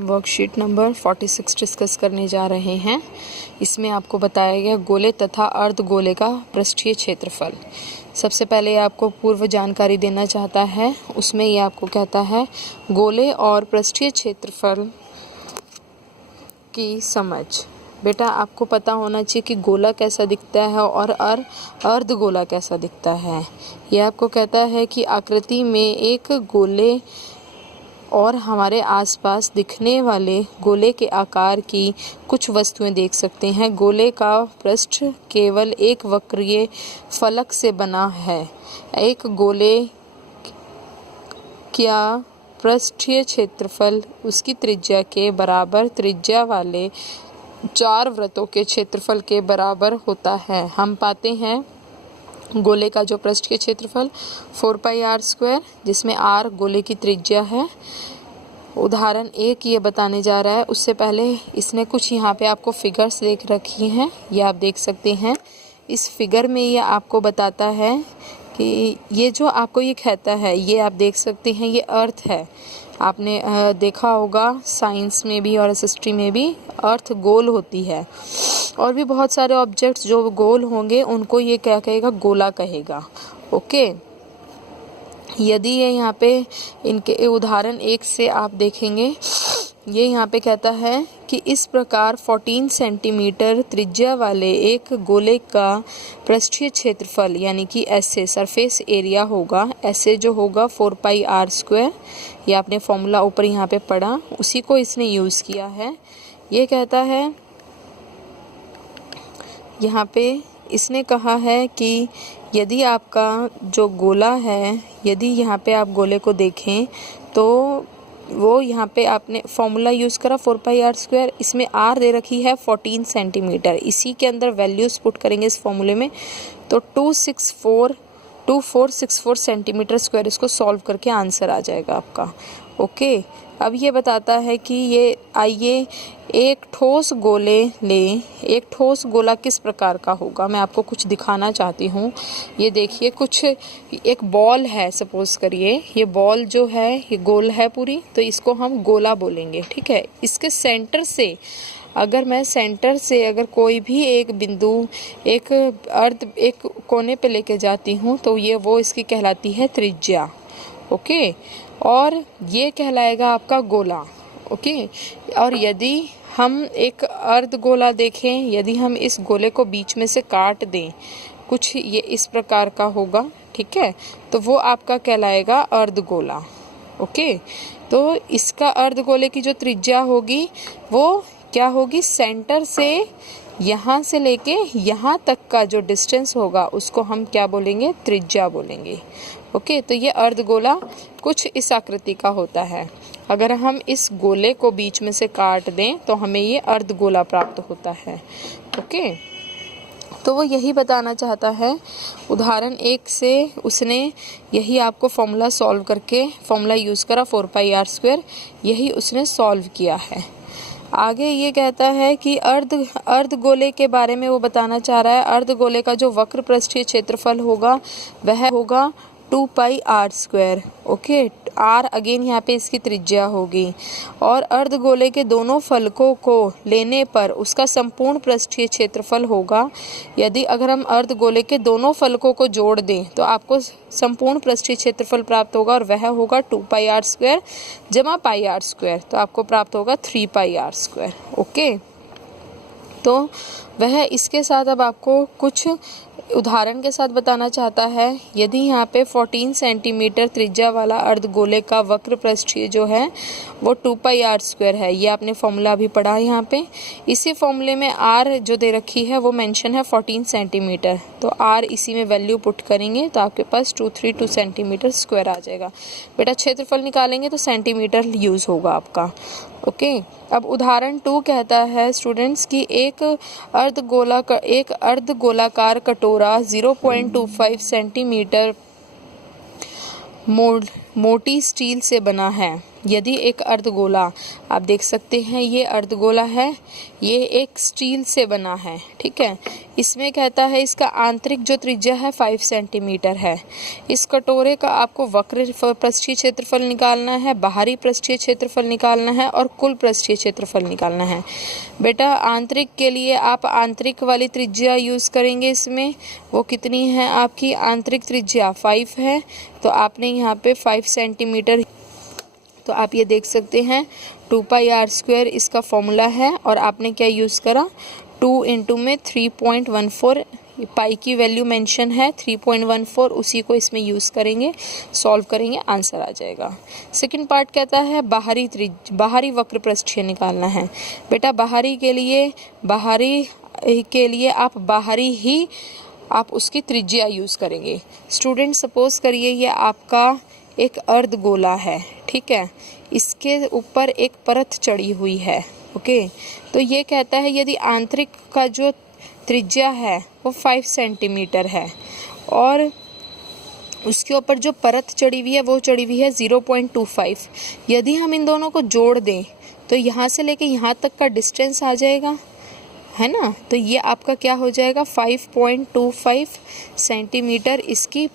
Worksheet number 46 discuss करने जा रहे हैं। इसमें आपको बताया गया गोले तथा अर्धगोले का पृष्ठीय क्षेत्रफल। सबसे पहले आपको पूर्व जानकारी देना चाहता है, उसमें ये आपको कहता है गोले और पृष्ठीय क्षेत्रफल की समझ। बेटा आपको पता होना चाहिए कि गोला कैसा दिखता है और अर्धगोला कैसा दिखता है। यह आपको कहता है कि आकृति में एक गोले और हमारे आसपास दिखने वाले गोले के आकार की कुछ वस्तुएं देख सकते हैं। गोले का पृष्ठ केवल एक वक्रीय फलक से बना है। एक गोले का पृष्ठीय क्षेत्रफल उसकी त्रिज्या के बराबर त्रिज्या वाले 4 वृत्तों के क्षेत्रफल के बराबर होता है। हम पाते हैं गोले का जो पृष्ठीय क्षेत्रफल 4πr², जिसमें r गोले की त्रिज्या है। उदाहरण 1 ये बताने जा रहा है। उससे पहले इसने कुछ यहाँ पे आपको फिगर्स देख रखी हैं, ये आप देख सकते हैं। इस फिगर में ये आपको बताता है कि ये जो आपको ये कहता है, ये आप देख सकते हैं, ये अर्थ है। आपने देखा होगा साइंस में भी और हिस्ट्री में भी अर्थ गोल होती है, और भी बहुत सारे ऑब्जेक्ट्स जो गोल होंगे उनको ये क्या कहेगा, गोला कहेगा। ओके, यदि ये यहाँ पे इनके उदाहरण 1 से आप देखेंगे, ये यहाँ पे कहता है कि इस प्रकार 14 सेंटीमीटर त्रिज्या वाले एक गोले का पृष्ठीय क्षेत्रफल यानी कि ऐसे सरफेस एरिया होगा। ऐसे जो होगा 4πr²। ये आपने फॉर्मूला ऊपर यहाँ पे पढ़ा, उसी को इसने यूज़ किया है। ये कहता है यहाँ पे इसने कहा है कि यदि आपका जो गोला है, यदि यहाँ पे आप गोले को देखें तो वो यहाँ पे आपने फॉर्मूला यूज़ करा 4πr²। इसमें r दे रखी है 14 सेंटीमीटर। इसी के अंदर वैल्यूज़ पुट करेंगे इस फॉर्मूले में तो 2464 सेंटीमीटर स्क्वायर। इसको सॉल्व करके आंसर आ जाएगा आपका। ओके, अब ये बताता है कि ये आइए एक ठोस गोले लें। एक ठोस गोला किस प्रकार का होगा, मैं आपको कुछ दिखाना चाहती हूँ। ये देखिए, कुछ एक बॉल है, सपोज करिए ये बॉल जो है ये गोल है पूरी, तो इसको हम गोला बोलेंगे। ठीक है, इसके सेंटर से अगर कोई भी एक बिंदु एक कोने पे लेके जाती हूँ तो ये वो इसकी कहलाती है त्रिज्या। ओके, और ये कहलाएगा आपका गोला। ओके, और यदि हम एक अर्धगोला देखें, यदि हम इस गोले को बीच में से काट दें, कुछ ये इस प्रकार का होगा, ठीक है, तो वो आपका कहलाएगा अर्धगोला। ओके, तो इसका अर्धगोले की जो त्रिज्या होगी वो क्या होगी, सेंटर से यहाँ से लेके यहाँ तक का जो डिस्टेंस होगा उसको हम क्या बोलेंगे, त्रिज्या बोलेंगे। ओके, तो ये अर्धगोला कुछ इस आकृति का होता है। अगर हम इस गोले को बीच में से काट दें तो हमें ये अर्धगोला प्राप्त होता है। ओके, तो वो यही बताना चाहता है। उदाहरण 1 से उसने यही आपको फॉर्मूला सॉल्व करके फॉर्मूला यूज़ करा 4πr², यही उसने सॉल्व किया है। आगे ये कहता है कि अर्धगोले के बारे में वो बताना चाह रहा है। अर्धगोले का जो वक्र पृष्ठीय क्षेत्रफल होगा वह होगा 2πr²। ओके, r अगेन यहाँ पे इसकी त्रिज्या होगी, और अर्धगोले के दोनों फलकों को लेने पर उसका संपूर्ण पृष्ठीय क्षेत्रफल होगा। यदि अगर हम अर्धगोले के दोनों फलकों को जोड़ दें तो आपको संपूर्ण पृष्ठीय क्षेत्रफल प्राप्त होगा, और वह होगा 2πr² जमा πr², तो आपको प्राप्त होगा 3πr²। ओके, तो वह इसके साथ अब आपको कुछ उदाहरण के साथ बताना चाहता है। यदि यहाँ पे 14 सेंटीमीटर त्रिज्या वाला अर्धगोले का वक्र पृष्ठीय जो है वो 2πr² है, ये आपने फॉर्मूला अभी पढ़ा है यहाँ पे। इसी फॉर्मूले में r जो दे रखी है वो मेंशन है 14 सेंटीमीटर, तो r इसी में वैल्यू पुट करेंगे तो आपके पास 232 सेंटीमीटर स्क्वायर आ जाएगा। बेटा क्षेत्रफल निकालेंगे तो सेंटीमीटर यूज़ होगा आपका। ओके, अब उदाहरण 2 कहता है स्टूडेंट्स कि एक अर्धगोलाकार कटोरा 0.25 सेंटीमीटर मोटी स्टील से बना है। यदि एक अर्धगोला, आप देख सकते हैं ये अर्धगोला है, ये एक स्टील से बना है, ठीक है। इसमें कहता है इसका आंतरिक जो त्रिज्या है 5 सेंटीमीटर है। इस कटोरे का आपको वक्र पृष्ठीय क्षेत्रफल निकालना है, बाहरी पृष्ठीय क्षेत्रफल निकालना है और कुल पृष्ठीय क्षेत्रफल निकालना है। बेटा आंतरिक के लिए आप आंतरिक वाली त्रिज्या यूज़ करेंगे, इसमें वो कितनी है आपकी आंतरिक त्रिज्या 5 है, तो आपने यहाँ पे 5 सेंटीमीटर, तो आप ये देख सकते हैं 2πr² इसका फॉर्मूला है और आपने क्या यूज़ करा 2 इंटू में 3.14, पाई की वैल्यू मेंशन है 3.14, उसी को इसमें यूज़ करेंगे, सॉल्व करेंगे, आंसर आ जाएगा। सेकंड पार्ट कहता है बाहरी वक्र पृष्ठीय निकालना है। बेटा बाहरी के लिए आप बाहरी ही आप उसकी त्रिज्या यूज़ करेंगे। स्टूडेंट सपोज करिए ये आपका एक अर्धगोला है, ठीक है, इसके ऊपर एक परत चढ़ी हुई है, ओके। तो ये कहता है यदि आंतरिक का जो त्रिज्या है वो 5 सेंटीमीटर है और उसके ऊपर जो परत चढ़ी हुई है वो चढ़ी हुई है 0.25, यदि हम इन दोनों को जोड़ दें तो यहाँ से लेके यहाँ तक का डिस्टेंस आ जाएगा, है ना। तो ये आपका क्या हो जाएगा 5.25 सेंटीमीटर इसकी